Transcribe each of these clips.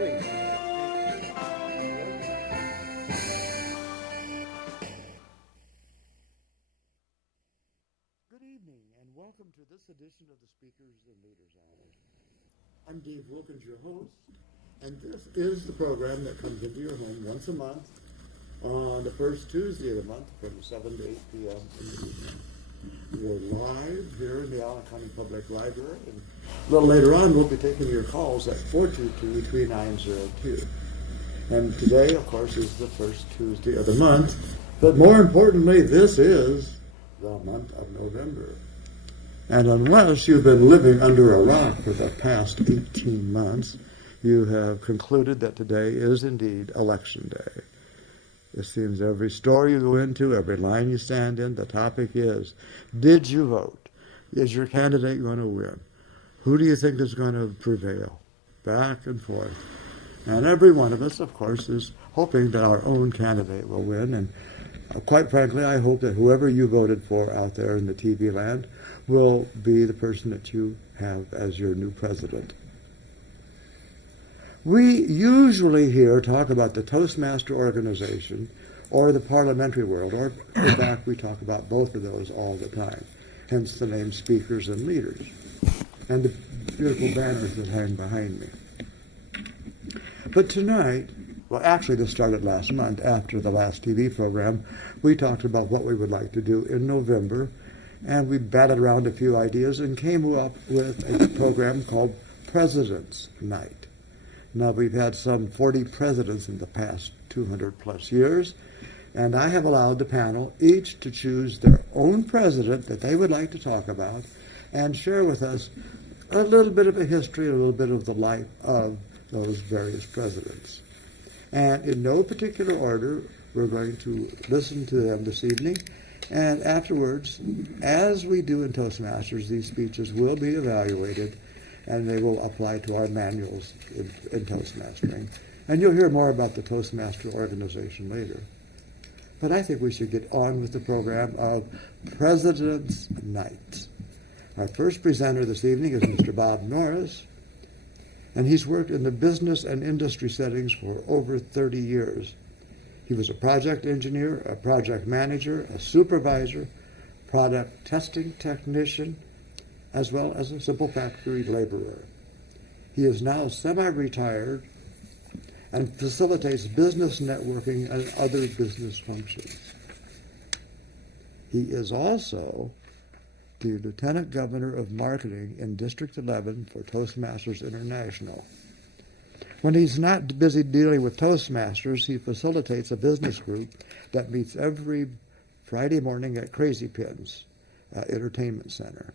please. Good evening, and welcome to this edition of the Speakers and Leaders Hour. I'm Dave Wilkins, your host, and this is the program that comes into your home once a month on the first Tuesday of the month from 7 to 8 p.m. in the evening. We're live here in the Allen County Public Library, and a little later on we'll be taking your calls at 422-3902. And today, of course, is the first Tuesday of the month, but more importantly, this is the month of November. And unless you've been living under a rock for the past 18 months, you have concluded that today is indeed Election Day. It seems every store you go into, every line you stand in, the topic is, did you vote? Is your candidate going to win? Who do you think is going to prevail? Back and forth. And every one of us, of course, is hoping that our own candidate will win. And quite frankly, I hope that whoever you voted for out there in the TV land will be the person that you have as your new president. We usually here talk about the Toastmaster organization or the parliamentary world, or in fact we talk about both of those all the time, hence the name Speakers and Leaders, and the beautiful banners that hang behind me. But tonight, well actually this started last month after the last TV program, we talked about what we would like to do in November, and we batted around a few ideas and came up with a program called President's Night. Now, we've had some 40 presidents in the past 200 plus years, and I have allowed the panel each to choose their own president that they would like to talk about and share with us a little bit of a history, a little bit of the life of those various presidents. And in no particular order, we're going to listen to them this evening, and afterwards, as we do in Toastmasters, these speeches will be evaluated and they will apply to our manuals in Toastmastering. And you'll hear more about the Toastmaster organization later. But I think we should get on with the program of President's Night. Our first presenter this evening is Mr. Bob Norris, and he's worked in the business and industry settings for over 30 years. He was a project engineer, a project manager, a supervisor, product testing technician, as well as a simple factory laborer. He is now semi-retired and facilitates business networking and other business functions. He is also the Lieutenant Governor of Marketing in District 11 for Toastmasters International. When he's not busy dealing with Toastmasters, he facilitates a business group that meets every Friday morning at Crazy Pins Entertainment Center.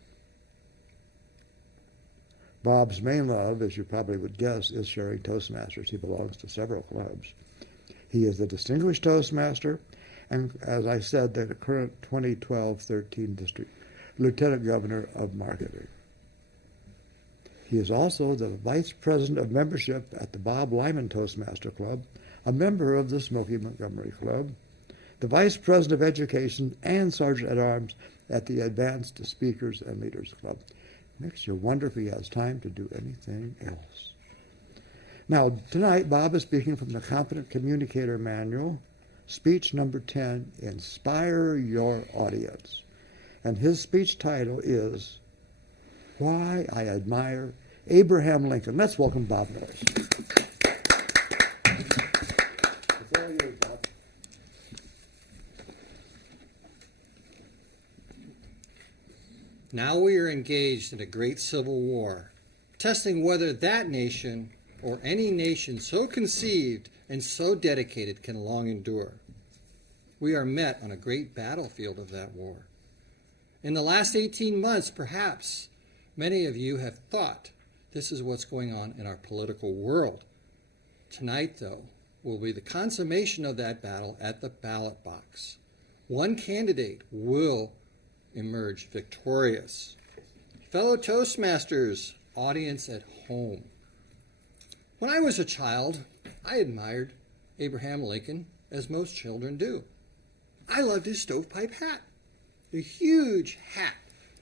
Bob's main love, as you probably would guess, is sharing Toastmasters. He belongs to several clubs. He is a distinguished Toastmaster, and as I said, the current 2012-13 District Lieutenant Governor of Marketing. He is also the Vice President of Membership at the Bob Lyman Toastmaster Club, a member of the Smoky Montgomery Club, the Vice President of Education and Sergeant-at-Arms at the Advanced Speakers and Leaders Club. Makes you wonder if he has time to do anything else. Now, tonight, Bob is speaking from the Competent Communicator Manual, speech number 10, Inspire Your Audience. And his speech title is, Why I Admire Abraham Lincoln. Let's welcome Bob Norris. It's all yours, Bob. Now we are engaged in a great civil war, testing whether that nation or any nation so conceived and so dedicated can long endure. We are met on a great battlefield of that war. In the last 18 months, perhaps, many of you have thought this is what's going on in our political world. Tonight, though, will be the consummation of that battle at the ballot box. One candidate will emerge victorious. Fellow Toastmasters, audience at home. When I was a child, I admired Abraham Lincoln, as most children do. I loved his stovepipe hat, the huge hat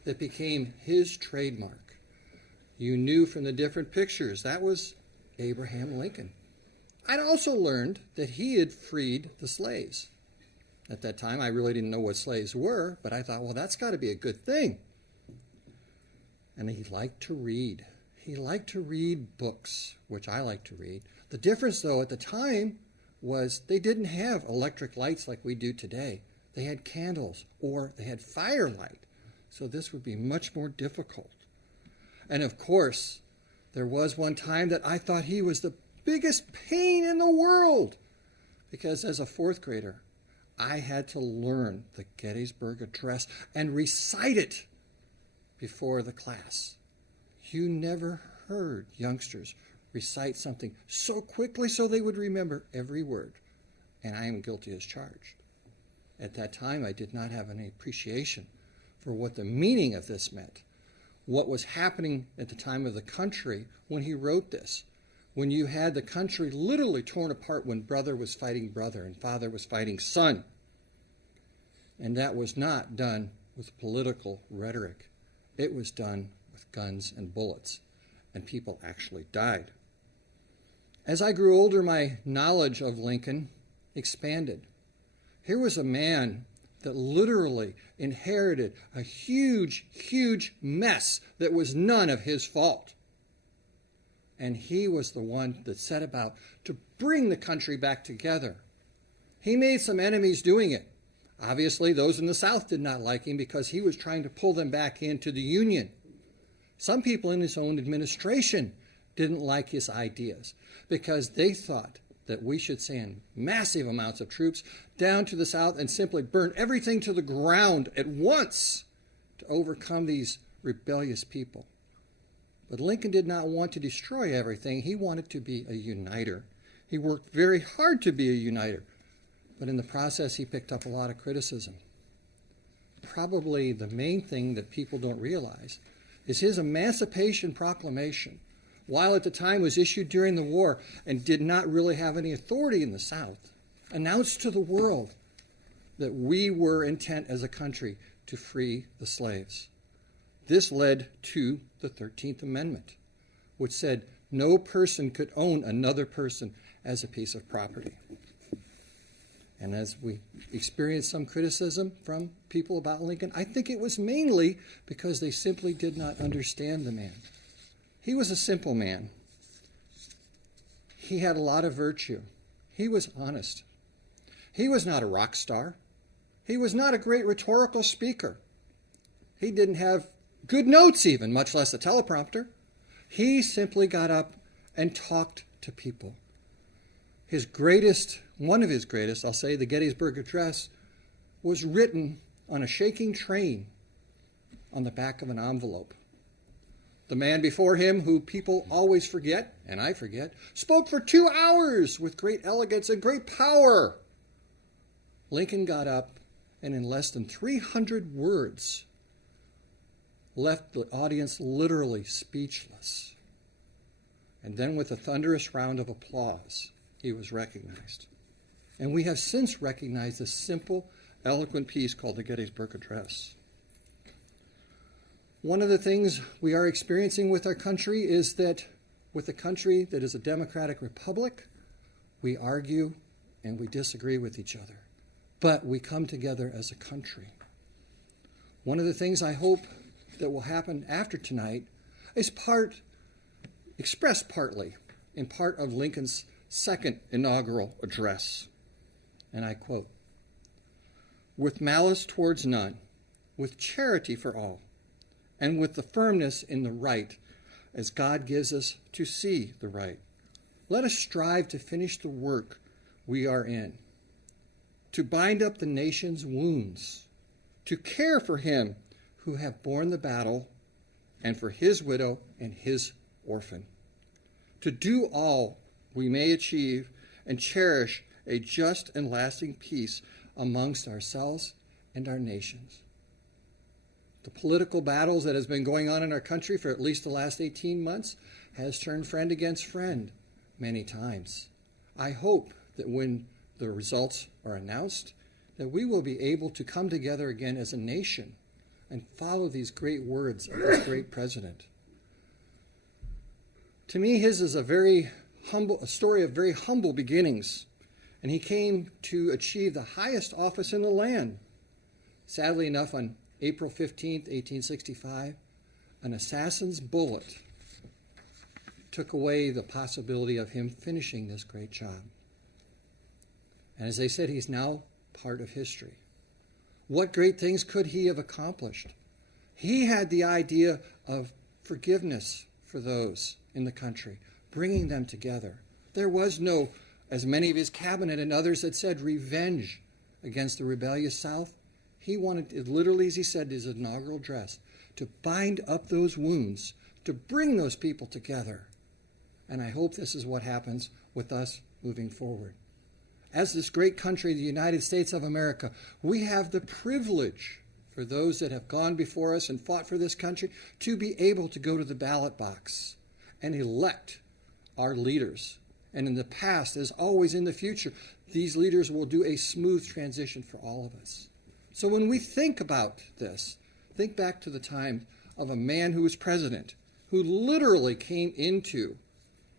that became his trademark. You knew from the different pictures that was Abraham Lincoln. I'd also learned that he had freed the slaves. At that time, I really didn't know what slaves were, but I thought, well, that's got to be a good thing. And he liked to read. He liked to read books, which I like to read. The difference, though, at the time was they didn't have electric lights like we do today. They had candles or they had firelight. So this would be much more difficult. And of course, there was one time that I thought he was the biggest pain in the world, because as a fourth grader, I had to learn the Gettysburg Address and recite it before the class. You never heard youngsters recite something so quickly so they would remember every word, and I am guilty as charged. At that time, I did not have any appreciation for what the meaning of this meant, what was happening at the time of the country when he wrote this, when you had the country literally torn apart when brother was fighting brother and father was fighting son. And that was not done with political rhetoric. It was done with guns and bullets, and people actually died. As I grew older, my knowledge of Lincoln expanded. Here was a man that literally inherited a huge, huge mess that was none of his fault. And he was the one that set about to bring the country back together. He made some enemies doing it. Obviously, those in the South did not like him because he was trying to pull them back into the Union. Some people in his own administration didn't like his ideas because they thought that we should send massive amounts of troops down to the South and simply burn everything to the ground at once to overcome these rebellious people. But Lincoln did not want to destroy everything. He wanted to be a uniter. He worked very hard to be a uniter, but in the process he picked up a lot of criticism. Probably the main thing that people don't realize is his Emancipation Proclamation, while at the time was issued during the war and did not really have any authority in the South, announced to the world that we were intent as a country to free the slaves. This led to the 13th Amendment, which said no person could own another person as a piece of property. And as we experienced some criticism from people about Lincoln, I think it was mainly because they simply did not understand the man. He was a simple man. He had a lot of virtue. He was honest. He was not a rock star. He was not a great rhetorical speaker. He didn't have good notes even, much less a teleprompter. He simply got up and talked to people. One of his greatest, I'll say, the Gettysburg Address, was written on a shaking train on the back of an envelope. The man before him, who people always forget, and I forget, spoke for 2 hours with great elegance and great power. Lincoln got up and in less than 300 words left the audience literally speechless. And then with a thunderous round of applause, he was recognized. And we have since recognized this simple, eloquent piece called the Gettysburg Address. One of the things we are experiencing with our country is that with a country that is a democratic republic, we argue and we disagree with each other, but we come together as a country. One of the things I hope that will happen after tonight is expressed partly in part of Lincoln's second inaugural address. And I quote, "With malice towards none, with charity for all, and with the firmness in the right, as God gives us to see the right, let us strive to finish the work we are in, to bind up the nation's wounds, to care for him who have borne the battle, and for his widow and his orphan, to do all we may achieve and cherish a just and lasting peace amongst ourselves and our nations." The political battles that has been going on in our country for at least the last 18 months has turned friend against friend many times. I hope that when the results are announced, that we will be able to come together again as a nation and follow these great words of this great president. To me, his is a very a story of very humble beginnings, and he came to achieve the highest office in the land. Sadly enough, on April 15th, 1865, an assassin's bullet took away the possibility of him finishing this great job. And as they said, he's now part of history. What great things could he have accomplished? He had the idea of forgiveness for those in the country, bringing them together. There was no, as many of his cabinet and others had said, revenge against the rebellious South. He wanted, literally as he said in his inaugural address, to bind up those wounds, to bring those people together. And I hope this is what happens with us moving forward. As this great country, the United States of America, we have the privilege, for those that have gone before us and fought for this country, to be able to go to the ballot box and elect our leaders. And in the past, as always in the future, these leaders will do a smooth transition for all of us. So when we think about this, think back to the time of a man who was president, who literally came into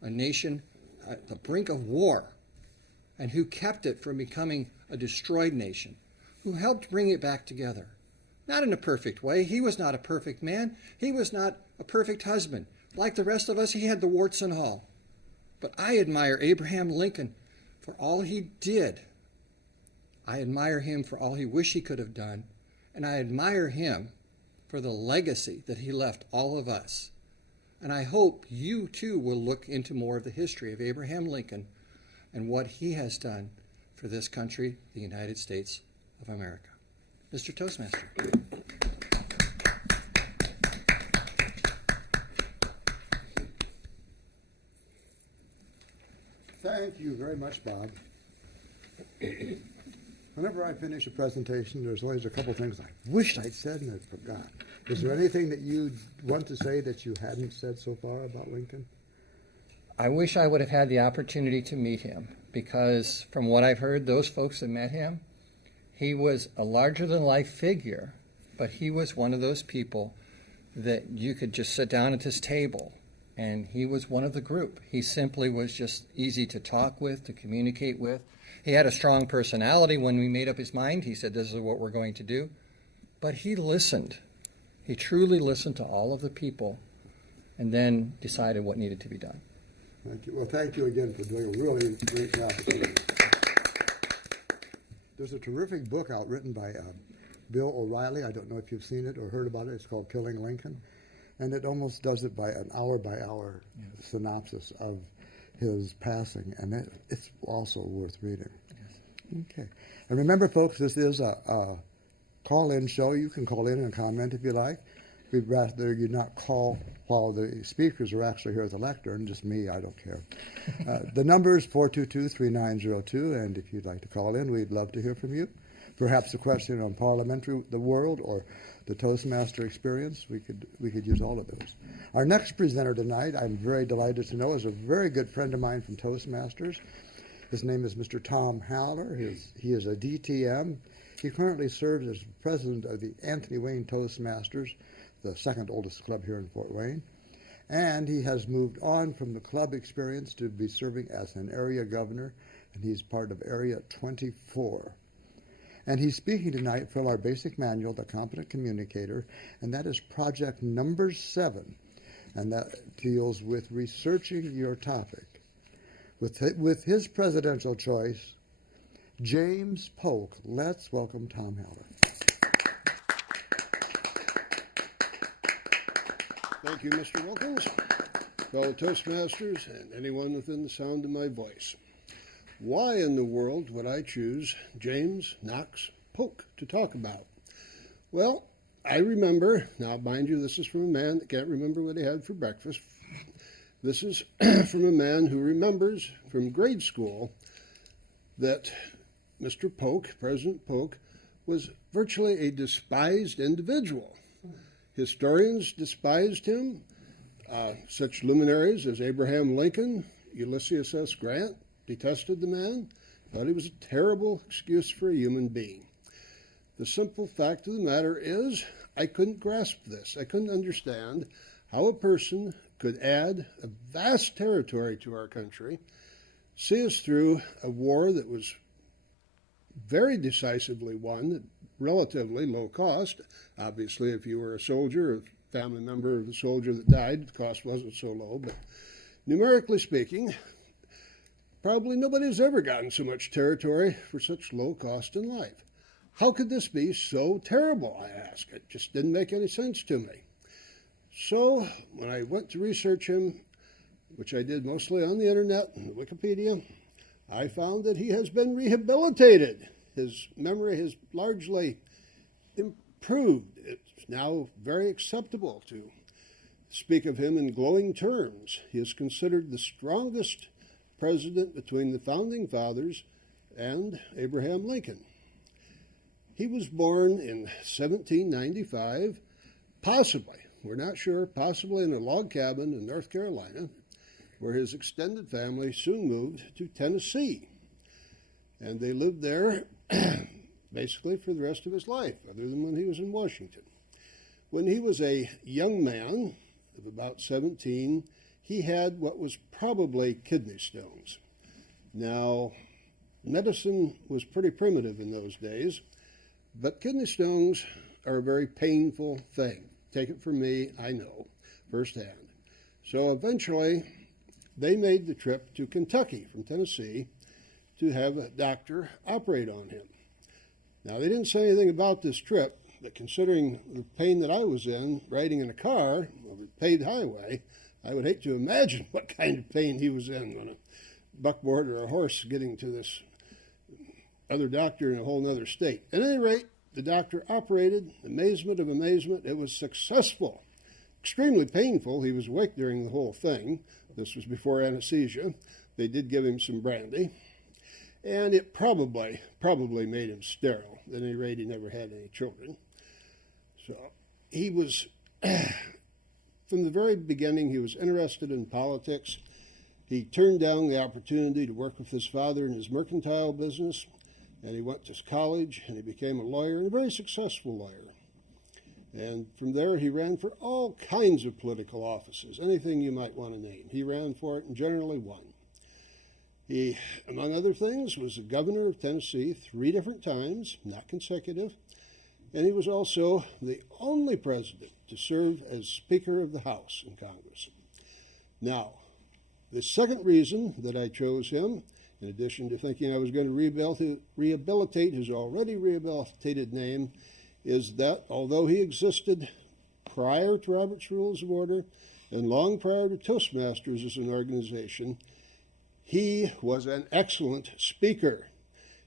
a nation at the brink of war, and who kept it from becoming a destroyed nation, who helped bring it back together. Not in a perfect way. He was not a perfect man. He was not a perfect husband. Like the rest of us, he had the warts and all. But I admire Abraham Lincoln for all he did. I admire him for all he wished he could have done. And I admire him for the legacy that he left all of us. And I hope you too will look into more of the history of Abraham Lincoln and what he has done for this country, the United States of America. Mr. Toastmaster. Thank you very much, Bob. Whenever I finish a presentation, there's always a couple things I wished I'd said and I forgot. Is there anything that you want to say that you hadn't said so far about Lincoln? I wish I would have had the opportunity to meet him, because from what I've heard, those folks that met him, he was a larger-than-life figure, but he was one of those people that you could just sit down at his table, and he was one of the group. He simply was just easy to talk with, to communicate with. He had a strong personality. When we made up his mind, he said, this is what we're going to do. But he listened. He truly listened to all of the people and then decided what needed to be done. Thank you. Well, thank you again for doing a really great job. There's a terrific book out written by Bill O'Reilly. I don't know if you've seen it or heard about it. It's called Killing Lincoln. And it almost does it by an hour-by-hour synopsis of his passing. And it's also worth reading. Yes. Okay. And remember, folks, this is a call-in show. You can call in and comment if you like. We'd rather you not call while the speakers are actually here at the lectern, just me, I don't care. The number is 422-3902, and if you'd like to call in, we'd love to hear from you. Perhaps a question on the world, or the Toastmaster experience. We could use all of those. Our next presenter tonight, I'm very delighted to know, is a very good friend of mine from Toastmasters. His name is Mr. Tom Haller. He is a DTM. He currently serves as president of the Anthony Wayne Toastmasters, the second oldest club here in Fort Wayne. And he has moved on from the club experience to be serving as an area governor, and he's part of Area 24. And he's speaking tonight from our basic manual, The Competent Communicator, and that is project number 7, and that deals with researching your topic. With his presidential choice, James Polk. Let's welcome Tom Haller. Thank you, Mr. Wilkins, fellow Toastmasters, and anyone within the sound of my voice. Why in the world would I choose James Knox Polk to talk about? Well, I remember, now mind you, this is from a man that can't remember what he had for breakfast. This is from a man who remembers from grade school that Mr. Polk, President Polk, was virtually a despised individual. Historians despised him. Such luminaries as Abraham Lincoln, Ulysses S. Grant, detested the man, thought he was a terrible excuse for a human being. The simple fact of the matter is, I couldn't grasp this. I couldn't understand how a person could add a vast territory to our country, see us through a war that was very decisively won at relatively low cost. Obviously, if you were a soldier, a family member of the soldier that died, the cost wasn't so low, but numerically speaking, probably nobody's ever gotten so much territory for such low cost in life. How could this be so terrible, I ask? It just didn't make any sense to me. So when I went to research him, which I did mostly on the internet and Wikipedia, I found that he has been rehabilitated. His memory has largely improved. It's now very acceptable to speak of him in glowing terms. He is considered the strongest president between the founding fathers and Abraham Lincoln. He was born in 1795, possibly, we're not sure, possibly in a log cabin in North Carolina, where his extended family soon moved to Tennessee. And they lived there basically for the rest of his life, other than when he was in Washington. When he was a young man of about 17, he had what was probably kidney stones. Now, medicine was pretty primitive in those days, but kidney stones are a very painful thing. Take it from me, I know firsthand. So eventually, they made the trip to Kentucky from Tennessee to have a doctor operate on him. Now, they didn't say anything about this trip, but considering the pain that I was in riding in a car over a paved highway, I would hate to imagine what kind of pain he was in on a buckboard or a horse getting to this other doctor in a whole other state. At any rate, the doctor operated, amazement of amazement, it was successful. Extremely painful. He was awake during the whole thing. This was before anesthesia. They did give him some brandy. And it probably made him sterile. At any rate, he never had any children. So he was, from the very beginning, he was interested in politics. He turned down the opportunity to work with his father in his mercantile business, and he went to college, and he became a lawyer, and a very successful lawyer. And from there, he ran for all kinds of political offices, anything you might want to name. He ran for it and generally won. He, among other things, was the governor of Tennessee 3 different times, not consecutive, and he was also the only president to serve as Speaker of the House in Congress. Now, the second reason that I chose him, in addition to thinking I was going to rehabilitate his already rehabilitated name, is that although he existed prior to Robert's Rules of Order and long prior to Toastmasters as an organization, he was an excellent speaker.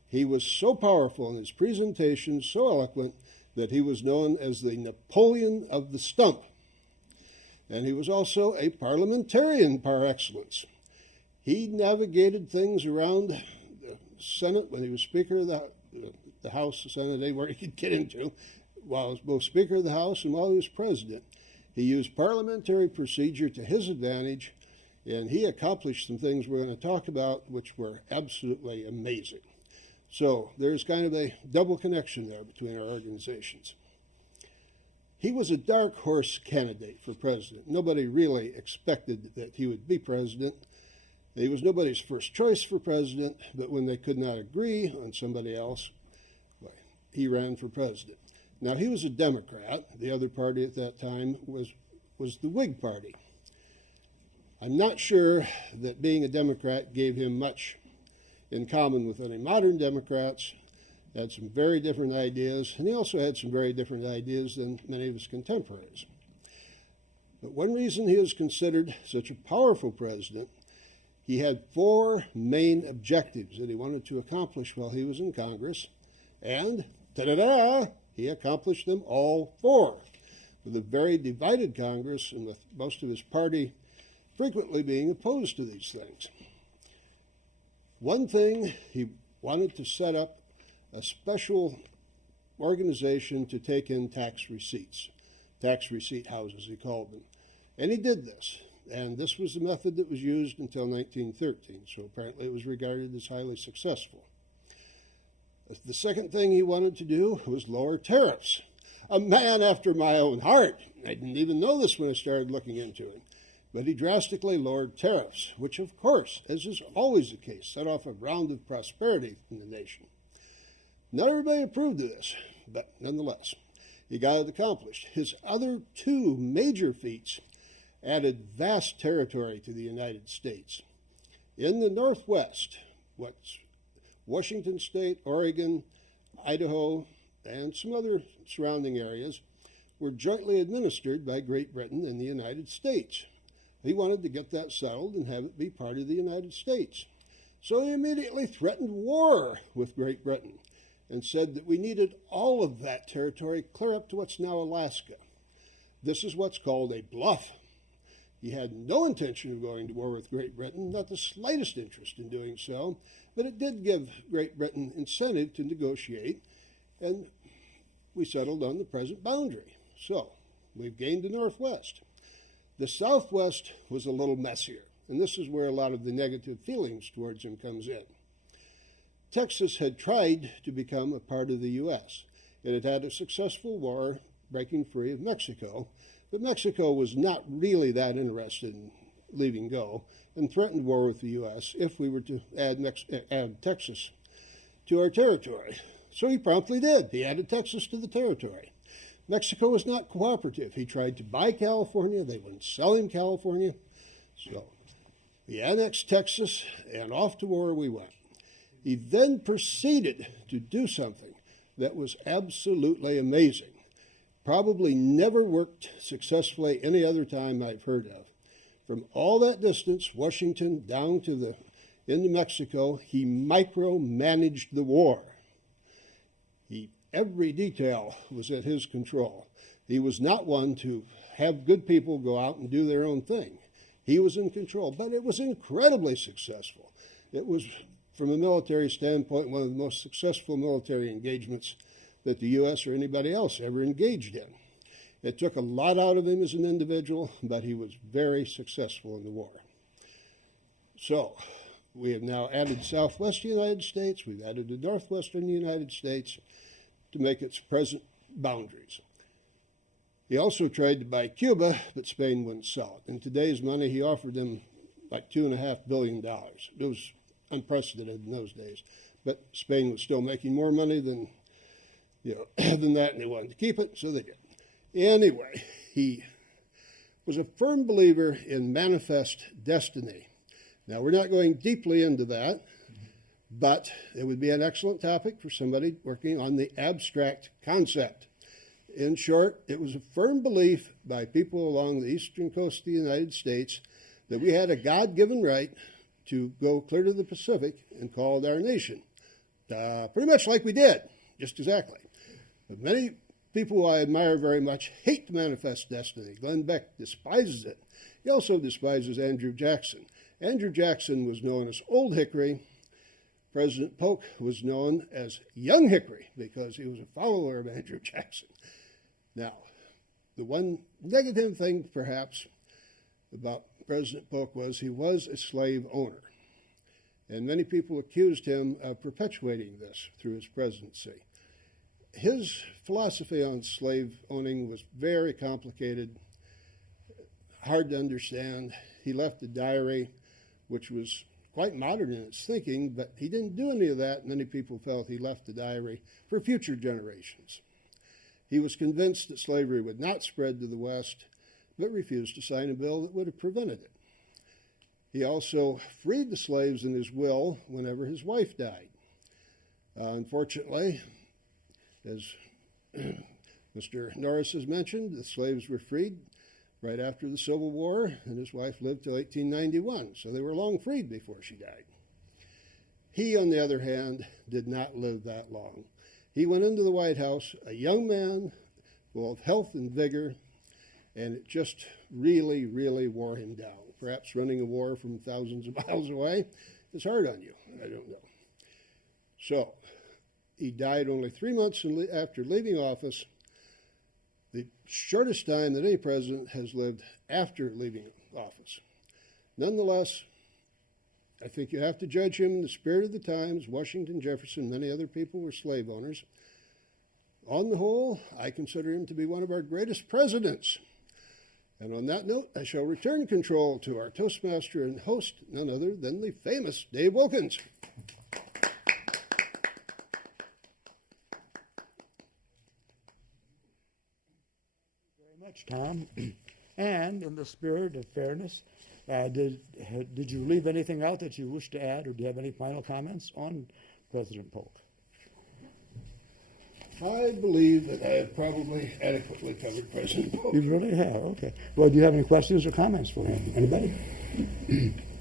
He was so powerful in his presentation, so eloquent, that he was known as the Napoleon of the stump. And he was also a parliamentarian par excellence. He navigated things around the Senate when he was Speaker of the House, the Senate, anywhere he could get into, while he was both Speaker of the House and while he was President. He used parliamentary procedure to his advantage, and he accomplished some things we're going to talk about which were absolutely amazing. So there's kind of a double connection there between our organizations. He was a dark horse candidate for president. Nobody really expected that he would be president. He was nobody's first choice for president, but when they could not agree on somebody else, well, he ran for president. Now, he was a Democrat. The other party at that time was the Whig Party. I'm not sure that being a Democrat gave him much in common with any modern Democrats. He had some very different ideas, and he also had some very different ideas than many of his contemporaries. But one reason he is considered such a powerful president, he had 4 main objectives that he wanted to accomplish while he was in Congress, and ta-da-da, he accomplished them all 4, with a very divided Congress and with most of his party frequently being opposed to these things. One thing, he wanted to set up a special organization to take in tax receipts, tax receipt houses, he called them. And he did this. And this was the method that was used until 1913, so apparently it was regarded as highly successful. The second thing he wanted to do was lower tariffs. A man after my own heart. I didn't even know this when I started looking into him. But he drastically lowered tariffs, which, of course, as is always the case, set off a round of prosperity in the nation. Not everybody approved of this, but nonetheless, he got it accomplished. His other two major feats added vast territory to the United States. In the Northwest, what's Washington State, Oregon, Idaho, and some other surrounding areas were jointly administered by Great Britain and the United States. He wanted to get that settled and have it be part of the United States. So he immediately threatened war with Great Britain and said that we needed all of that territory clear up to what's now Alaska. This is what's called a bluff. He had no intention of going to war with Great Britain, not the slightest interest in doing so, but it did give Great Britain incentive to negotiate, and we settled on the present boundary. So we've gained the Northwest. The Southwest was a little messier, and this is where a lot of the negative feelings towards him comes in. Texas had tried to become a part of the U.S. It had had a successful war breaking free of Mexico, but Mexico was not really that interested in leaving go and threatened war with the U.S. if we were to add Texas to our territory. So he promptly did. He added Texas to the territory. Mexico was not cooperative. He tried to buy California. They wouldn't sell him California. So he annexed Texas, and off to war we went. He then proceeded to do something that was absolutely amazing. Probably never worked successfully any other time I've heard of. From all that distance, Washington down to into Mexico, he micromanaged the war. Every detail was at his control. He was not one to have good people go out and do their own thing. He was in control, but it was incredibly successful. It was, from a military standpoint, one of the most successful military engagements that the U.S. or anybody else ever engaged in. It took a lot out of him as an individual, but he was very successful in the war. So we have now added southwestern United States, we've added the northwestern United States to make its present boundaries. He also tried to buy Cuba, but Spain wouldn't sell it. In today's money, he offered them like $2.5 billion. It was unprecedented in those days, but Spain was still making more money than than that, and they wanted to keep it, so they did. Anyway, he was a firm believer in manifest destiny. Now, we're not going deeply into that, but it would be an excellent topic for somebody working on the abstract concept. In short, it was a firm belief by people along the eastern coast of the United States that we had a God-given right to go clear to the Pacific and call it our nation. Pretty much like we did, just exactly. But many people who I admire very much hate the manifest destiny. Glenn Beck despises it. He also despises Andrew Jackson. Andrew Jackson was known as Old Hickory. President Polk was known as Young Hickory because he was a follower of Andrew Jackson. Now, the one negative thing, perhaps, about President Polk was he was a slave owner. And many people accused him of perpetuating this through his presidency. His philosophy on slave owning was very complicated, hard to understand. He left a diary, which was quite modern in its thinking, but he didn't do any of that. Many people felt he left the diary for future generations. He was convinced that slavery would not spread to the West, but refused to sign a bill that would have prevented it. He also freed the slaves in his will whenever his wife died. Unfortunately, as Mr. Norris has mentioned, the slaves were freed right after the Civil War, and his wife lived till 1891, so they were long freed before she died. He, on the other hand, did not live that long. He went into the White House, a young man, full of health and vigor, and it just really, really wore him down. Perhaps running a war from thousands of miles away is hard on you. I don't know. So, he died only 3 months after leaving office, the shortest time that any president has lived after leaving office. Nonetheless, I think you have to judge him in the spirit of the times. Washington, Jefferson, many other people were slave owners. On the whole, I consider him to be one of our greatest presidents. And on that note, I shall return control to our Toastmaster and host, none other than the famous Dave Wilkins. Very much, Tom. And in the spirit of fairness, did you leave anything out that you wish to add, or do you have any final comments on President Polk? I believe that I have probably adequately covered President Polk. You really have, okay. Well, do you have any questions or comments for him? Anybody?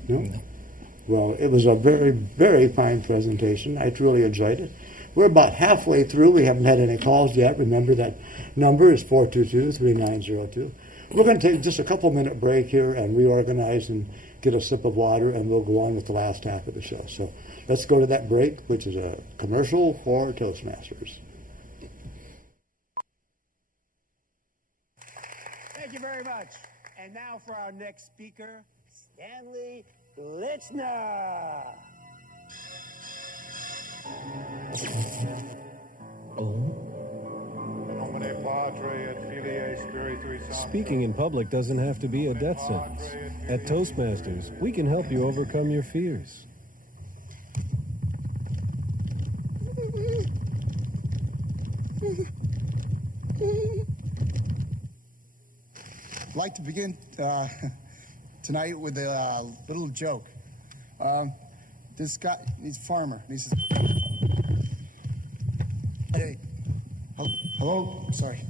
No? Well, it was a very, very fine presentation. I truly enjoyed it. We're about halfway through. We haven't had any calls yet. Remember that number is 422-3902. We're going to take just a couple-minute break here and reorganize and get a sip of water, and we'll go on with the last half of the show. So let's go to that break, which is a commercial for Toastmasters. Thank you very much. And now for our next speaker, Stanley Litzner. Speaking in public doesn't have to be a death sentence. At Toastmasters, we can help you overcome your fears. I'd like to begin tonight with a little joke. This guy, he's a farmer. He says, "Hey, hello, sorry."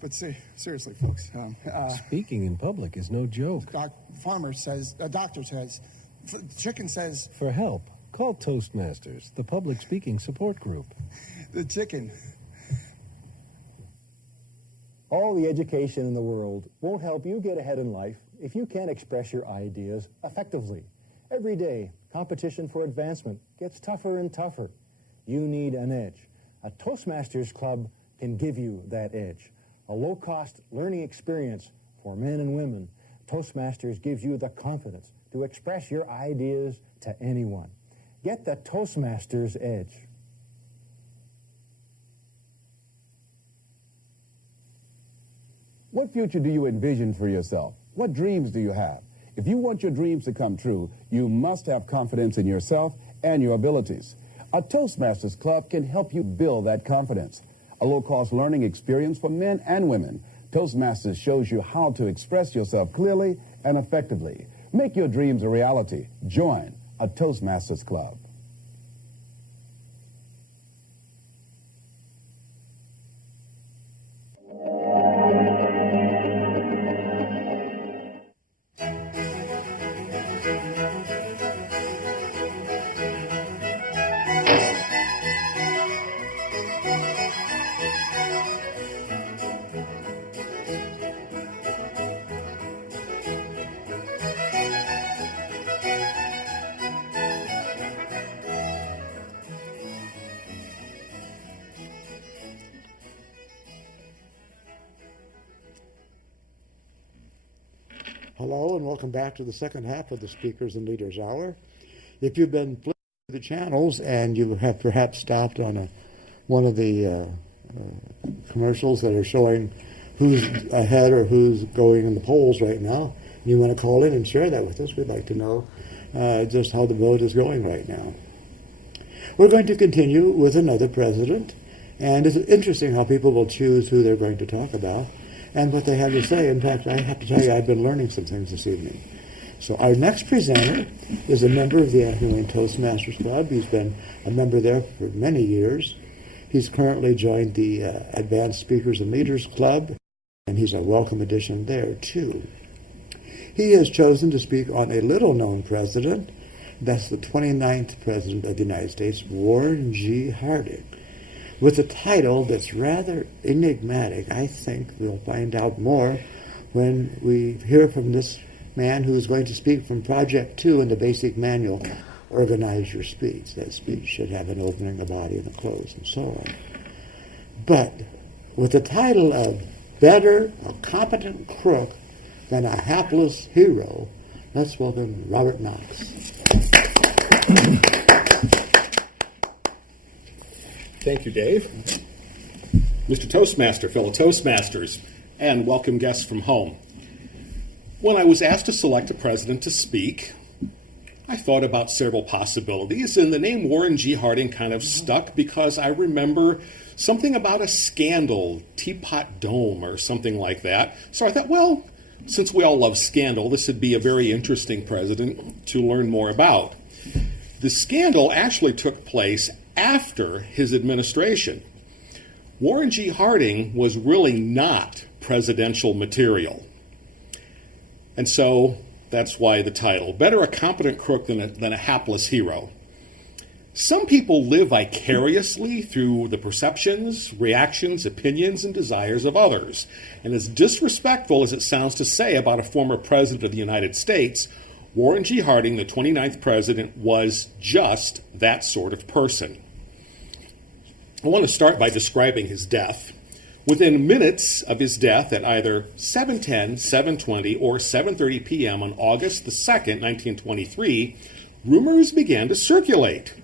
But seriously, folks. Speaking in public is no joke. Farmer says, a doctor says, chicken says. For help, call Toastmasters, the public speaking support group. The chicken. All the education in the world won't help you get ahead in life if you can't express your ideas effectively. Every day, competition for advancement gets tougher and tougher. You need an edge. A Toastmasters club can give you that edge. A low-cost learning experience for men and women. Toastmasters gives you the confidence to express your ideas to anyone. Get the Toastmasters edge. What future do you envision for yourself? What dreams do you have? If you want your dreams to come true, you must have confidence in yourself and your abilities. A Toastmasters Club can help you build that confidence. A low-cost learning experience for men and women. Toastmasters shows you how to express yourself clearly and effectively. Make your dreams a reality. Join a Toastmasters Club. Hello and welcome back to the second half of the Speakers and Leaders Hour. If you've been flipping through the channels and you have perhaps stopped on one of the commercials that are showing who's ahead or who's going in the polls right now, and you want to call in and share that with us, we'd like to know just how the vote is going right now. We're going to continue with another president, and it's interesting how people will choose who they're going to talk about and what they have to say. In fact, I have to tell you, I've been learning some things this evening. So our next presenter is a member of the New Toastmasters Club. He's been a member there for many years. He's currently joined the Advanced Speakers and Leaders Club, and he's a welcome addition there, too. He has chosen to speak on a little-known president. That's the 29th President of the United States, Warren G. Harding, with a title that's rather enigmatic. I think we'll find out more when we hear from this man who's going to speak from Project 2 in the basic manual, Organize Your Speech. That speech should have an opening, a body, and a close, and so on. But with the title of Better a Competent Crook Than a Hapless Hero, let's welcome Robert Knox. Thank you, Dave. Mr. Toastmaster, fellow Toastmasters, and welcome guests from home. When I was asked to select a president to speak, I thought about several possibilities, and the name Warren G. Harding kind of stuck because I remember something about a scandal, Teapot Dome or something like that. So I thought, well, since we all love scandal, this would be a very interesting president to learn more about. The scandal actually took place after his administration. Warren G. Harding was really not presidential material. And so that's why the title, Better a Competent Crook than a Hapless Hero. Some people live vicariously through the perceptions, reactions, opinions, and desires of others. And as disrespectful as it sounds to say about a former president of the United States, Warren G. Harding, the 29th president, was just that sort of person. I want to start by describing his death. Within minutes of his death at either 7:10, 7:20, or 7:30 p.m. on August the 2nd, 1923, rumors began to circulate.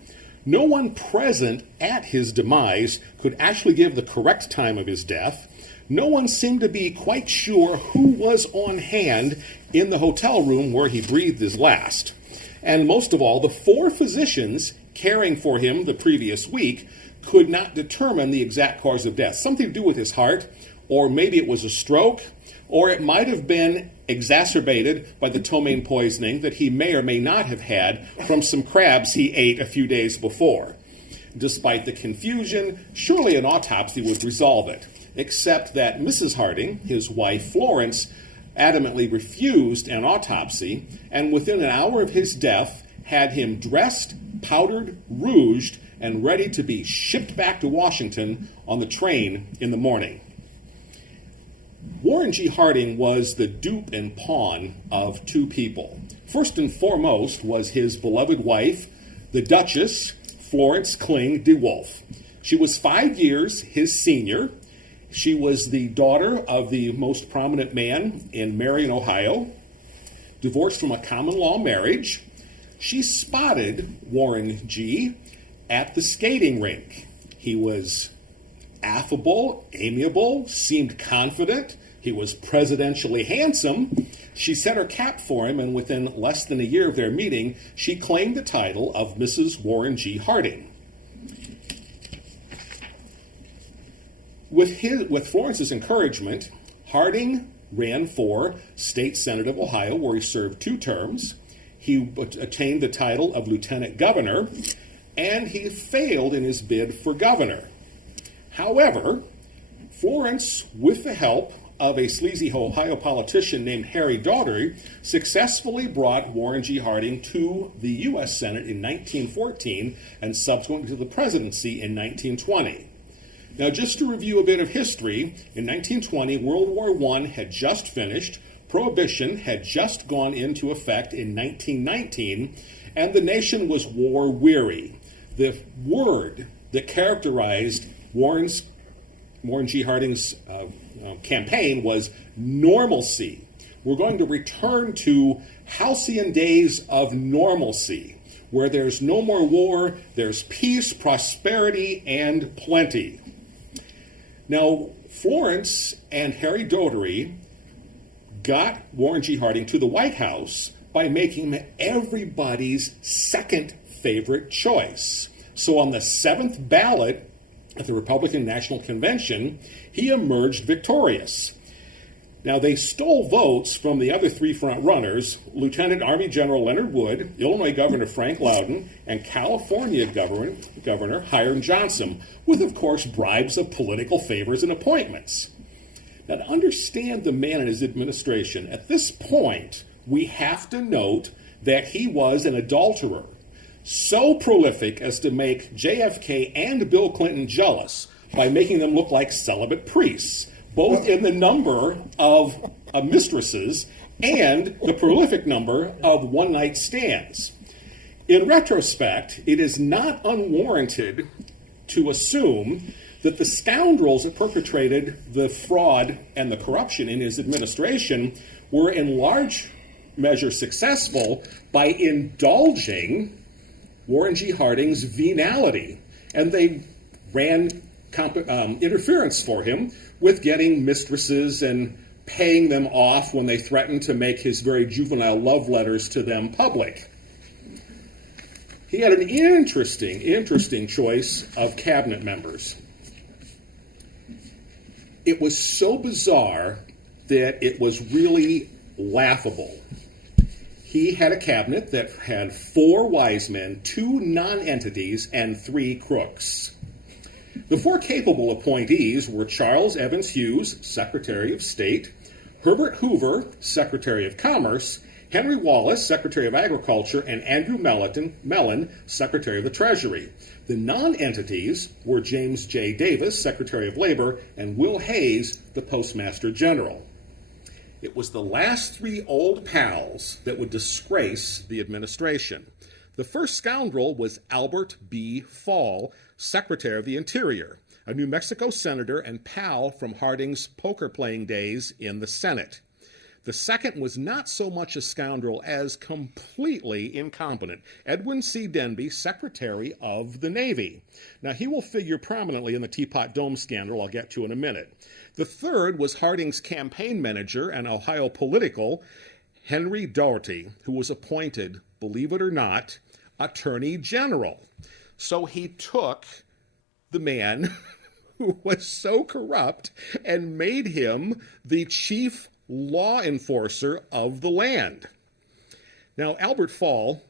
No one present at his demise could actually give the correct time of his death. No one seemed to be quite sure who was on hand in the hotel room where he breathed his last. And most of all, the 4 physicians caring for him the previous week could not determine the exact cause of death. Something to do with his heart, or maybe it was a stroke, or it might have been exacerbated by the ptomaine poisoning that he may or may not have had from some crabs he ate a few days before. Despite the confusion, surely an autopsy would resolve it, except that Mrs. Harding, his wife Florence, adamantly refused an autopsy, and within an hour of his death had him dressed, powdered, rouged, and ready to be shipped back to Washington on the train in the morning. Warren G. Harding was the dupe and pawn of 2 people. First and foremost was his beloved wife, the Duchess Florence Kling de Wolfe. She was 5 years his senior. She was the daughter of the most prominent man in Marion, Ohio, divorced from a common law marriage. She spotted Warren G. at the skating rink. He was affable, amiable, seemed confident. He was presidentially handsome. She set her cap for him, and within less than a year of their meeting, she claimed the title of Mrs. Warren G. Harding. With Florence's encouragement, Harding ran for state senate of Ohio, where he served 2 terms. He attained the title of lieutenant governor, and he failed in his bid for governor. However, Florence, with the help of a sleazy Ohio politician named Harry Daugherty, successfully brought Warren G. Harding to the U.S. Senate in 1914 and subsequently to the presidency in 1920. Now, just to review a bit of history, in 1920, World War I had just finished, Prohibition had just gone into effect in 1919, and the nation was war-weary. The word that characterized Warren G. Harding's campaign was normalcy. We're going to return to halcyon days of normalcy, where there's no more war, there's peace, prosperity, and plenty. Now, Florence and Harry Daugherty got Warren G. Harding to the White House by making him everybody's second favorite choice. So on the 7th ballot at the Republican National Convention, he emerged victorious. Now, they stole votes from the other 3 front runners, Lieutenant Army General Leonard Wood, Illinois Governor Frank Loudon, and California Governor Hiram Johnson, with, of course, bribes of political favors and appointments. Now, to understand the man and his administration, at this point, we have to note that he was an adulterer, so prolific as to make JFK and Bill Clinton jealous by making them look like celibate priests, both in the number of mistresses and the prolific number of one-night stands. In retrospect, it is not unwarranted to assume that the scoundrels that perpetrated the fraud and the corruption in his administration were in large measure successful by indulging Warren G. Harding's venality. And they ran interference for him with getting mistresses and paying them off when they threatened to make his very juvenile love letters to them public. He had an interesting choice of cabinet members. It was so bizarre that it was really laughable. He had a cabinet that had 4 wise men, 2 non-entities, and 3 crooks. The 4 capable appointees were Charles Evans Hughes, Secretary of State, Herbert Hoover, Secretary of Commerce, Henry Wallace, Secretary of Agriculture, and Andrew Mellon, Secretary of the Treasury. The non-entities were James J. Davis, Secretary of Labor, and Will Hayes, the Postmaster General. It was the last 3 old pals that would disgrace the administration. The first scoundrel was Albert B. Fall, Secretary of the Interior, a New Mexico senator and pal from Harding's poker-playing days in the Senate. The second was not so much a scoundrel as completely incompetent, Edwin C. Denby, Secretary of the Navy. Now, he will figure prominently in the Teapot Dome scandal I'll get to in a minute. The third was Harding's campaign manager and Ohio political, Henry Doherty, who was appointed, believe it or not, Attorney General. So he took the man who was so corrupt and made him the chief law enforcer of the land. Now, Albert Fall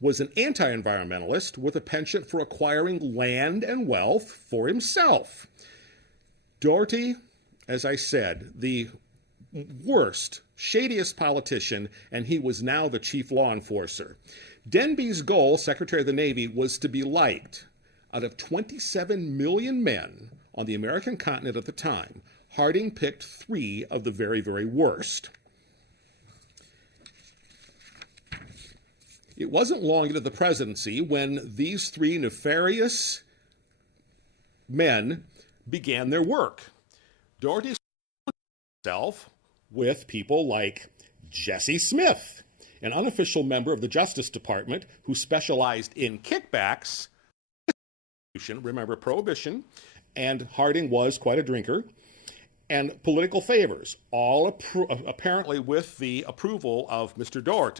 was an anti-environmentalist with a penchant for acquiring land and wealth for himself. Doherty, as I said, the worst, shadiest politician, and he was now the chief law enforcer. Denby's goal, Secretary of the Navy, was to be liked. Out of 27 million men on the American continent at the time, Harding picked 3 of the very, very worst. It wasn't long into the presidency when these 3 nefarious men began their work. Doherty himself with people like Jesse Smith, an unofficial member of the Justice Department who specialized in kickbacks, remember Prohibition, and Harding was quite a drinker, and political favors, all apparently with the approval of Mr. Doherty.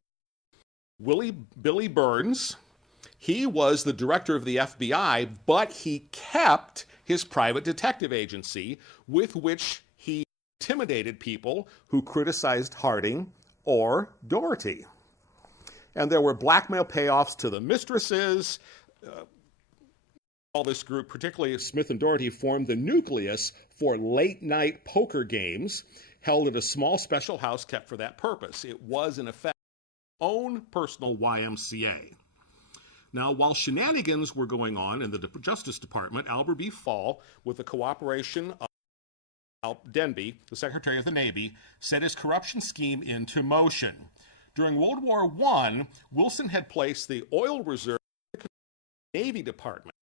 Billy Burns, he was the director of the FBI, but he kept his private detective agency with which he intimidated people who criticized Harding or Doherty. And there were blackmail payoffs to the mistresses. All this group, particularly Smith and Doherty, formed the nucleus for late-night poker games held at a small special house kept for that purpose. It was, in effect, his own personal YMCA. Now, while shenanigans were going on in the Justice Department, Albert B. Fall, with the cooperation of Denby, the Secretary of the Navy, set his corruption scheme into motion. During World War I, Wilson had placed the oil reserve in the Navy Department.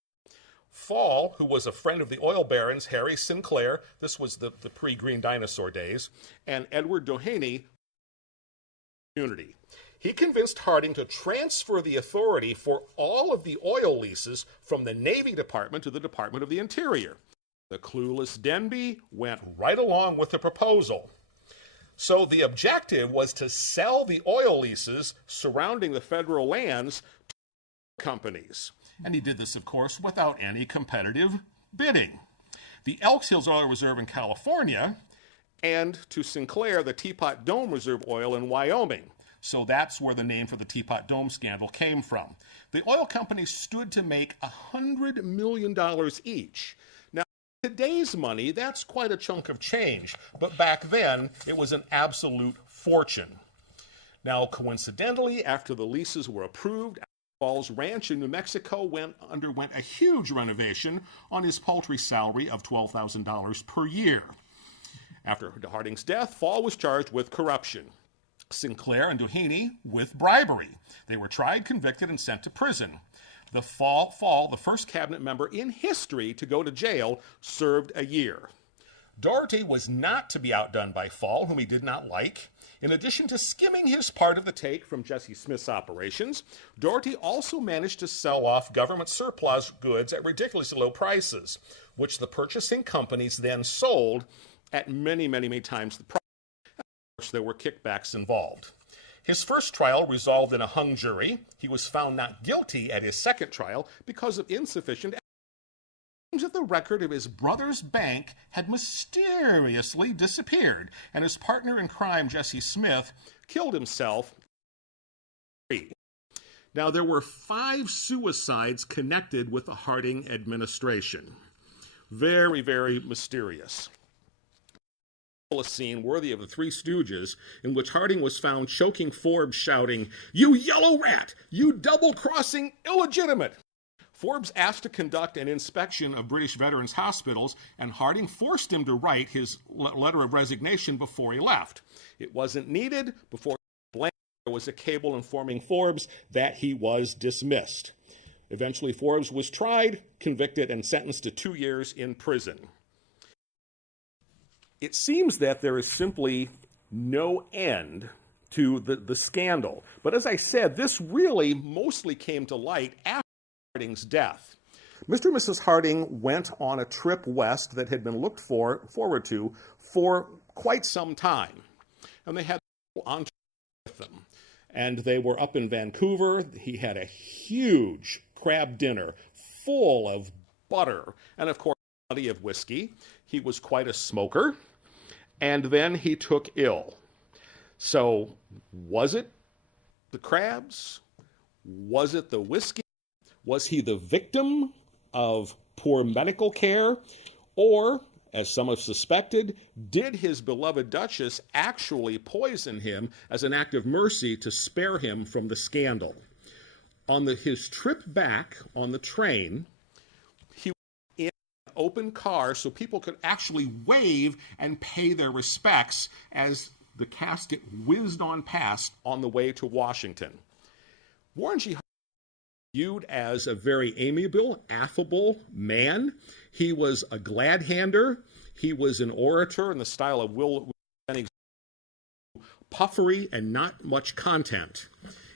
Fall, who was a friend of the oil barons, Harry Sinclair, this was the pre-Green Dinosaur days, and Edward Doheny, community. He convinced Harding to transfer the authority for all of the oil leases from the Navy Department to the Department of the Interior. The clueless Denby went right along with the proposal. So the objective was to sell the oil leases surrounding the federal lands to companies. And he did this, of course, without any competitive bidding. The Elks Hills Oil Reserve in California, and to Sinclair, the Teapot Dome Reserve oil in Wyoming. So that's where the name for the Teapot Dome scandal came from. The oil companies stood to make $100 million each. Now, today's money, that's quite a chunk of change, but back then, it was an absolute fortune. Now, coincidentally, after the leases were approved, Fall's ranch in New Mexico underwent a huge renovation on his paltry salary of $12,000 per year. After Harding's death, Fall was charged with corruption. Sinclair and Doheny with bribery. They were tried, convicted, and sent to prison. Fall, the first cabinet member in history to go to jail, served a year. Doherty was not to be outdone by Fall, whom he did not like. In addition to skimming his part of the take from Jesse Smith's operations, Doherty also managed to sell off government surplus goods at ridiculously low prices. which the purchasing companies then sold at many, many, many times the price. Of course, there were kickbacks involved. His first trial resolved in a hung jury. He was found not guilty at his second trial because of insufficient evidence that the record of his brother's bank had mysteriously disappeared, and his partner in crime, Jesse Smith, killed himself. Now, there were 5 suicides connected with the Harding administration. Very, very mysterious. A scene worthy of the Three Stooges in which Harding was found choking Forbes, shouting, "You yellow rat! You double-crossing illegitimate!" Forbes asked to conduct an inspection of British veterans' hospitals, and Harding forced him to write his letter of resignation before he left. It wasn't needed. Before there was a cable informing Forbes that he was dismissed. Eventually, Forbes was tried, convicted, and sentenced to 2 years in prison. It seems that there is simply no end to the scandal. But as I said, this really mostly came to light after Harding's death. Mr. and Mrs. Harding went on a trip west that had been looked forward to for quite some time. And they had on with them. And they were up in Vancouver. He had a huge crab dinner full of butter and, of course, plenty of whiskey. He was quite a smoker. And then he took ill. So was it the crabs? Was it the whiskey? Was he the victim of poor medical care? Or, as some have suspected, did his beloved Duchess actually poison him as an act of mercy to spare him from the scandal? On his trip back on the train, he was in an open car so people could actually wave and pay their respects as the casket whizzed on past on the way to Washington. Warren G. Harding was viewed as a very amiable, affable man. He was a glad-hander. He was an orator in the style of Will Jennings, puffery and not much content.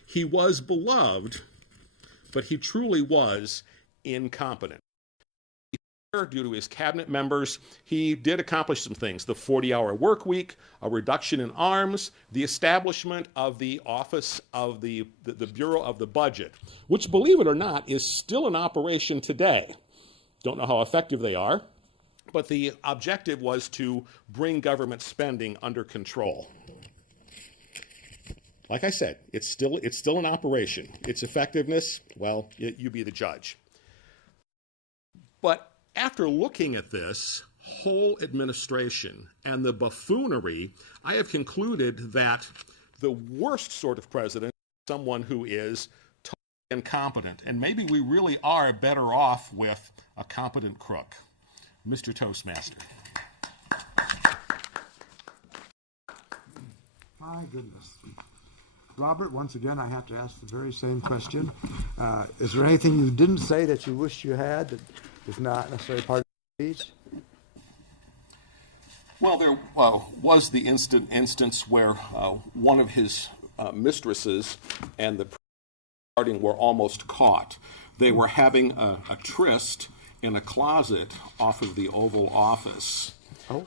He was beloved, but he truly was incompetent. Due to his cabinet members, he did accomplish some things: the 40-hour work week, a reduction in arms, the establishment of the office of the Bureau of the Budget, which, believe it or not, is still in operation today. Don't know how effective they are, but the objective was to bring government spending under control. Like I said, it's still in operation. Its effectiveness, well, you be the judge. But after looking at this whole administration and the buffoonery, I have concluded that the worst sort of president is someone who is totally incompetent. And maybe we really are better off with a competent crook. Mr. Toastmaster. My goodness. Robert, once again, I have to ask the very same question. Is there anything you didn't say that you wish you had that is not necessarily part of the speech? Well, there was the instance where one of his mistresses and the Harding were almost caught. They were having a tryst in a closet off of the Oval Office. Oh.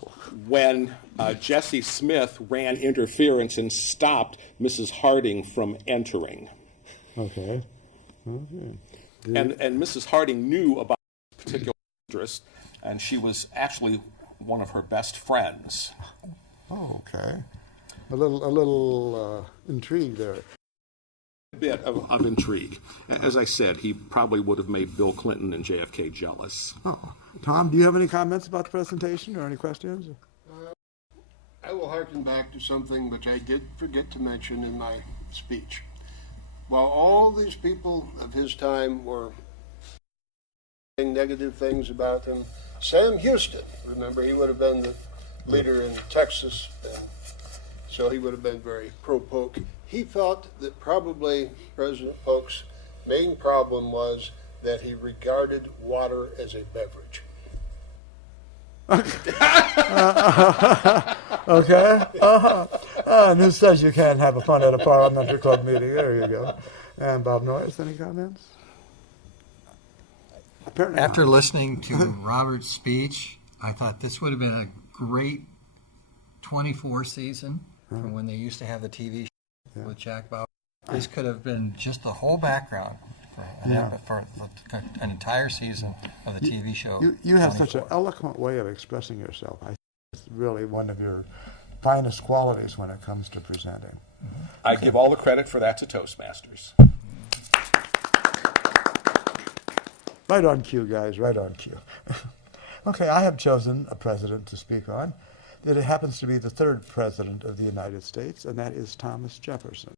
When Jesse Smith ran interference and stopped Mrs. Harding from entering. Okay. And Mrs. Harding knew about this particular interest, and she was actually one of her best friends. Oh, okay. A little intrigue there. A bit of intrigue. As I said, he probably would have made Bill Clinton and JFK jealous. Oh. Tom, do you have any comments about the presentation or any questions? I will harken back to something which I did forget to mention in my speech. While all these people of his time were saying negative things about him, Sam Houston, remember, he would have been the leader in Texas, so he would have been very pro-Polk. He felt that probably President Polk's main problem was that he regarded water as a beverage. Okay. And who says you can't have a fun at a parliamentary club meeting? There you go. And Bob Norris, any comments? Apparently After not. listening to Robert's speech, I thought this would have been a great 24 season from when they used to have the TV show with Jack Bauer. This could have been just the whole background for an entire season of the TV show. You have 24. such an eloquent way of expressing yourself. I think it's really one of your finest qualities when it comes to presenting. I give all the credit for that to Toastmasters. Right on cue, guys, right on cue. Okay, I have chosen a president to speak on. It happens to be the third president of the United States, and that is Thomas Jefferson.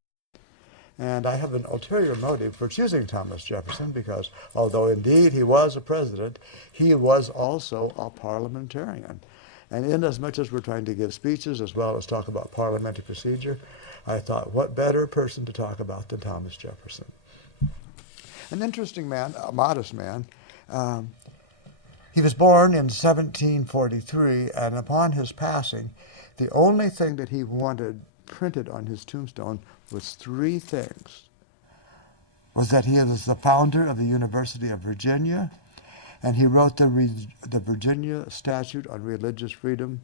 And I have an ulterior motive for choosing Thomas Jefferson because, although indeed he was a president, he was also a parliamentarian. And inasmuch as we're trying to give speeches as well as talk about parliamentary procedure, I thought, what better person to talk about than Thomas Jefferson? An interesting man, a modest man. He was born in 1743, and upon his passing, the only thing that he wanted printed on his tombstone was three things. Was that he was the founder of the University of Virginia, and he wrote the Virginia Statute on Religious Freedom,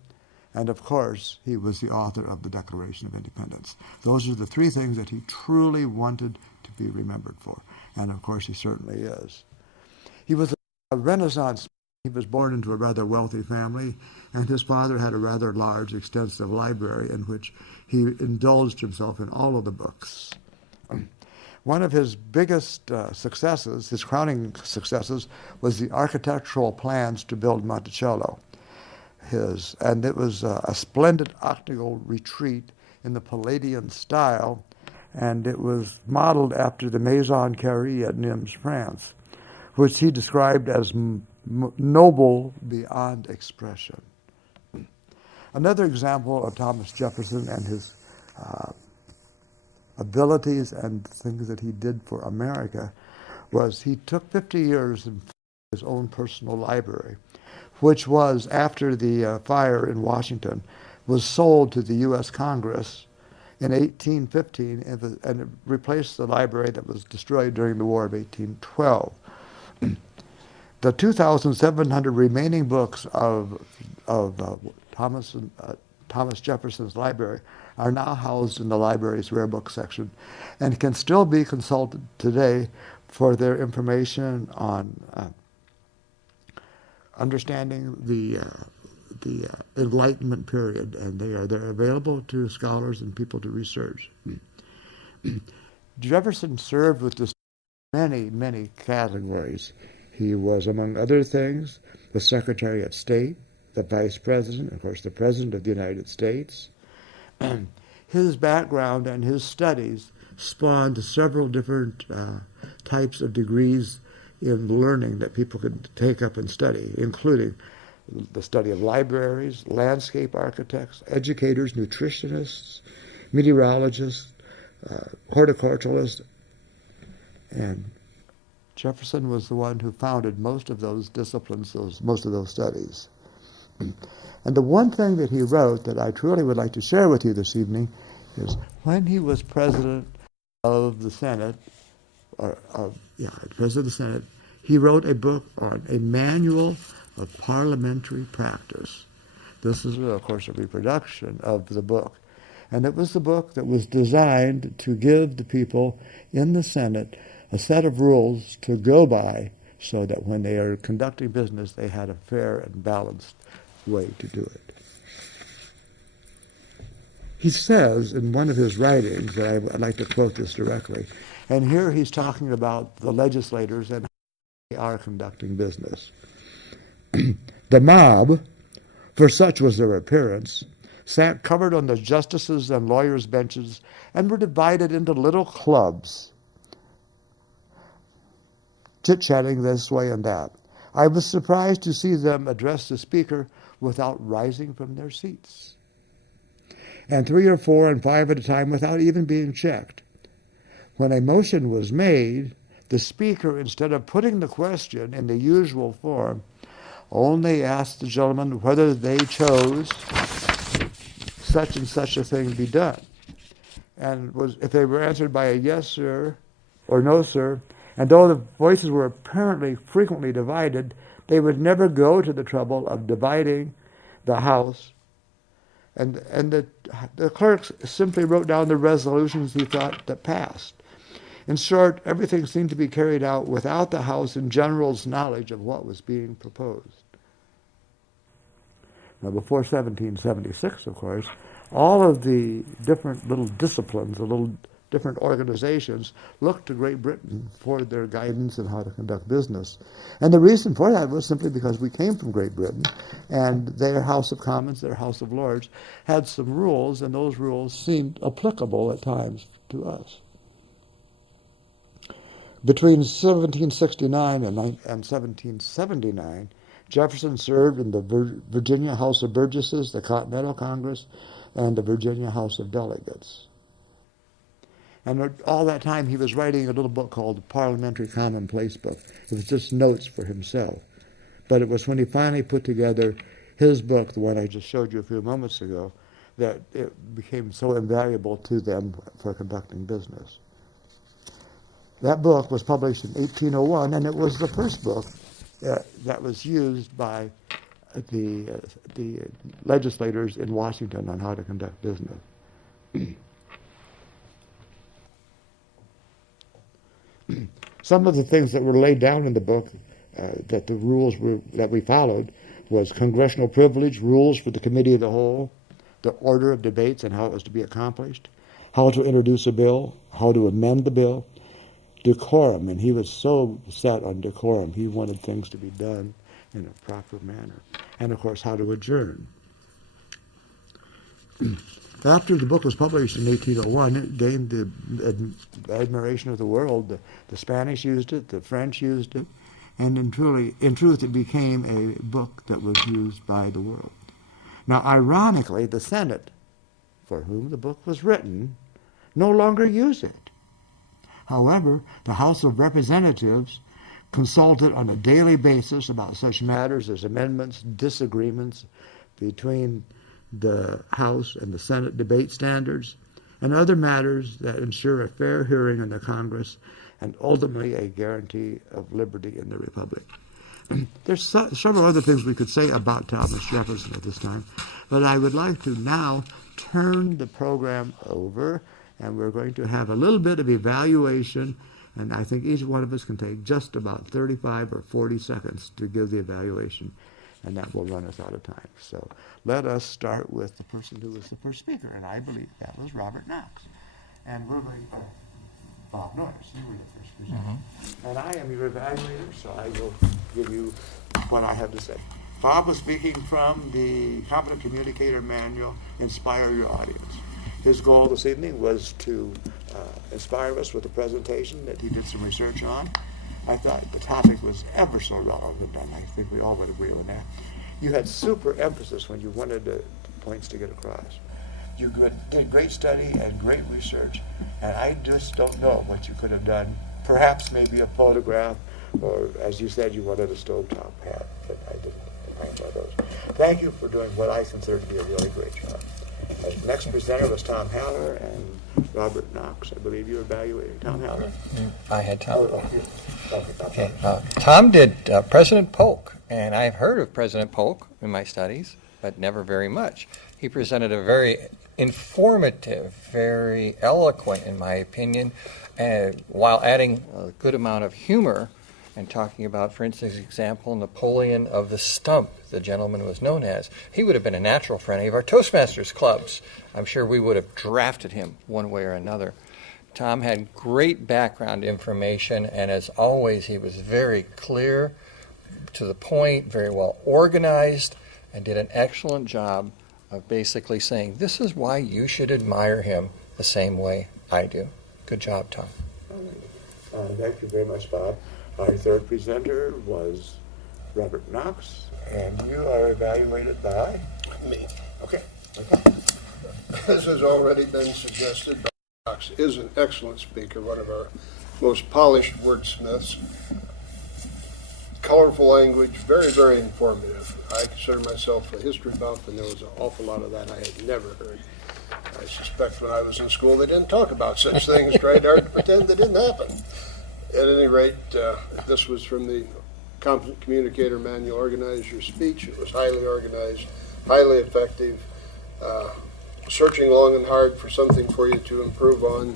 and of course, he was the author of the Declaration of Independence. Those are the three things that he truly wanted to be remembered for, and of course he certainly is. He was a Renaissance. He was born into a rather wealthy family, and his father had a rather large, extensive library in which he indulged himself in all of the books. One of his biggest successes, his crowning successes, was the architectural plans to build Monticello. And it was a splendid octagonal retreat in the Palladian style, and it was modeled after the Maison Carrée at Nimes, France, which he described as noble beyond expression. Another example of Thomas Jefferson and his abilities and things that he did for America was he took 50 years in his own personal library, which was, after the fire in Washington, was sold to the U.S. Congress in 1815 and it replaced the library that was destroyed during the War of 1812. The 2,700 remaining books of Thomas Jefferson's library are now housed in the library's rare book section and can still be consulted today for their information on understanding the Enlightenment period, and they're available to scholars and people to research. Jefferson served with this many categories. He was, among other things, the Secretary of State, the Vice President, of course, the President of the United States. His background and his studies spawned several different types of degrees in learning that people could take up and study, including the study of libraries, landscape architects, educators, nutritionists, meteorologists, horticulturalists, and Jefferson was the one who founded most of those disciplines, most of those studies. And the one thing that he wrote that I truly would like to share with you this evening is when he was president of the Senate, president of the Senate, he wrote a book on a manual of parliamentary practice. This is, of course, a reproduction of the book. And it was the book that was designed to give the people in the Senate a set of rules to go by so that when they are conducting business, they had a fair and balanced way to do it. He says in one of his writings, that I'd like to quote this directly, and here he's talking about the legislators and how they are conducting business. The mob, for such was their appearance, sat covered on the justices' and lawyers' benches and were divided into little clubs, chit-chatting this way and that. I was surprised to see them address the speaker without rising from their seats, and 3 or 4 and 5 at a time without even being checked. When a motion was made, the speaker, instead of putting the question in the usual form, only asked the gentleman whether they chose such and such a thing be done. And if they were answered by a yes, sir, or no, sir, And though the voices were apparently frequently divided, they would never go to the trouble of dividing the House. And the clerks simply wrote down the resolutions he thought that passed. In short, everything seemed to be carried out without the House in general's knowledge of what was being proposed. Now, before 1776, of course, all of the different little disciplines, the little different organizations, looked to Great Britain for their guidance in how to conduct business. And the reason for that was simply because we came from Great Britain, and their House of Commons, their House of Lords, had some rules, and those rules seemed applicable at times to us. Between 1769 and 1779, Jefferson served in the Virginia House of Burgesses, the Continental Congress, and the Virginia House of Delegates. And all that time he was writing a little book called the Parliamentary Commonplace Book. It was just notes for himself. But it was when he finally put together his book, the one I just showed you a few moments ago, that it became so invaluable to them for conducting business. That book was published in 1801, and it was the first book that was used by the legislators in Washington on how to conduct business. Some of the things that were laid down in the book, that the rules that we followed, was congressional privilege, rules for the committee of the whole, the order of debates and how it was to be accomplished, how to introduce a bill, how to amend the bill, decorum, and he was so set on decorum. He wanted things to be done in a proper manner. And, of course, how to adjourn. After the book was published in 1801, it gained the admiration of the world. The Spanish used it, the French used it, and in truth, it became a book that was used by the world. Now, ironically, the Senate, for whom the book was written, no longer use it. However, the House of Representatives consulted on a daily basis about such matters as amendments, disagreements between the House and the Senate debate standards, and other matters that ensure a fair hearing in the Congress and ultimately a guarantee of liberty in the Republic. There's several other things we could say about Thomas Jefferson at this time, but I would like to now turn the program over, and we're going to have a little bit of evaluation, and I think each one of us can take just about 35 or 40 seconds to give the evaluation, and that will run us out of time. So let us start with the person who was the first speaker, and I believe that was Robert Knox. And we're going to, Bob Norris, you were the first presenter. Mm-hmm. And I am your evaluator, so I will give you what I have to say. Bob was speaking from the Competent Communicator Manual, Inspire Your Audience. His goal this evening was to inspire us with a presentation that he did some research on. I thought the topic was ever so relevant, and I think we all would agree on that. You had super emphasis when you wanted the points to get across. You did great study and great research, and I just don't know what you could have done. Perhaps maybe a photograph, or as you said, you wanted a stovetop hat, but I didn't find one of those. Thank you for doing what I consider to be a really great job. The next presenter was Tom Haller and Robert Knox. I believe you were evaluating Tom Haller. I had Tom. Okay. Tom did President Polk, and I've heard of President Polk in my studies, but never very much. He presented a very informative, very eloquent, in my opinion, while adding a good amount of humor and talking about, for instance, example, Napoleon of the Stump, the gentleman was known as. He would have been a natural for any of our Toastmasters clubs. I'm sure we would have drafted him one way or another. Tom had great background information, and as always, he was very clear, to the point, very well organized, and did an excellent job of basically saying, this is why you should admire him the same way I do. Good job, Tom. Thank you very much, Bob. Our third presenter was Robert Knox, and you are evaluated by? Me. Okay. As has already been suggested, Knox is an excellent speaker, one of our most polished wordsmiths. Colorful language, very, very informative. I consider myself a history buff, and there was an awful lot of that I had never heard. I suspect when I was in school they didn't talk about such things, tried hard to pretend they didn't happen. At any rate, this was from the Competent Communicator Manual, Organize Your Speech. It was highly organized, highly effective, searching long and hard for something for you to improve on.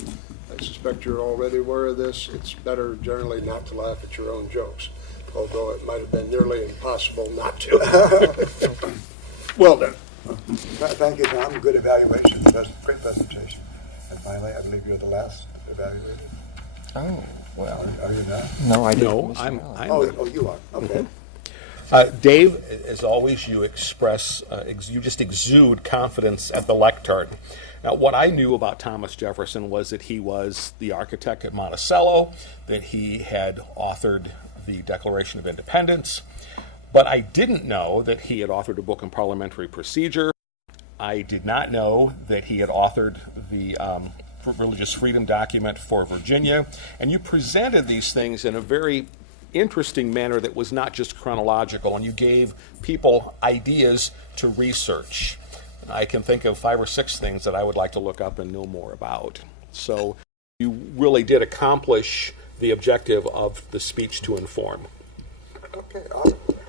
I suspect you're already aware of this. It's better generally not to laugh at your own jokes, although it might have been nearly impossible not to. Well done. Thank you, Tom. Good evaluation. Great presentation. And finally, I believe you're the last evaluated. Oh, well. Are you not? No, I didn't. No, Mr. I'm Allen. Oh, you are. Okay. Dave, as always, you express, you just exude confidence at the lectern. Now, what I knew about Thomas Jefferson was that he was the architect at Monticello, that he had authored the Declaration of Independence, but I didn't know that he had authored a book on parliamentary procedure. I did not know that he had authored the religious freedom document for Virginia, and you presented these things in a very interesting manner that was not just chronological, and you gave people ideas to research. And I can think of 5 or 6 things that I would like to look up and know more about. So you really did accomplish the objective of the speech to inform. Okay.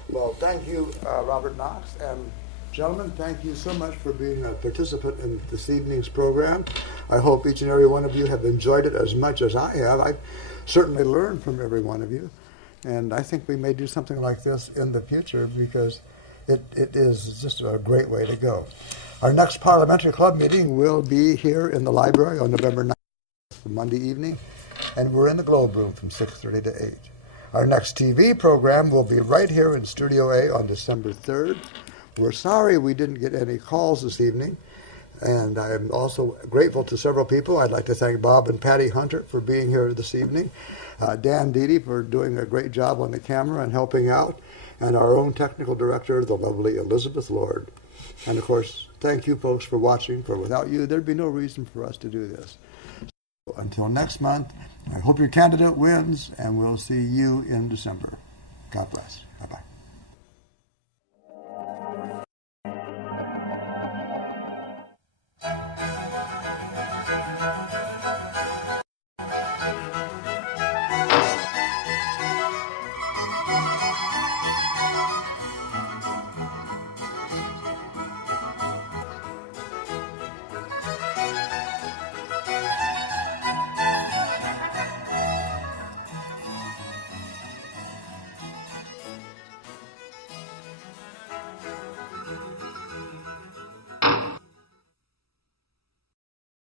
Well, thank you, Robert Knox. And gentlemen, thank you so much for being a participant in this evening's program. I hope each and every one of you have enjoyed it as much as I have. I've certainly learned from every one of you. And I think we may do something like this in the future because it is just a great way to go. Our next Parliamentary Club meeting will be here in the library on November 9th, Monday evening, and we're in the Globe Room from 6:30 to 8. Our next TV program will be right here in Studio A on December 3rd. We're sorry we didn't get any calls this evening, and I'm also grateful to several people. I'd like to thank Bob and Patty Hunter for being here this evening, Dan Deedy for doing a great job on the camera and helping out, and our own technical director, the lovely Elizabeth Lord. And of course, thank you folks for watching, for without you, there'd be no reason for us to do this. So until next month, I hope your candidate wins, and we'll see you in December. God bless. Bye-bye.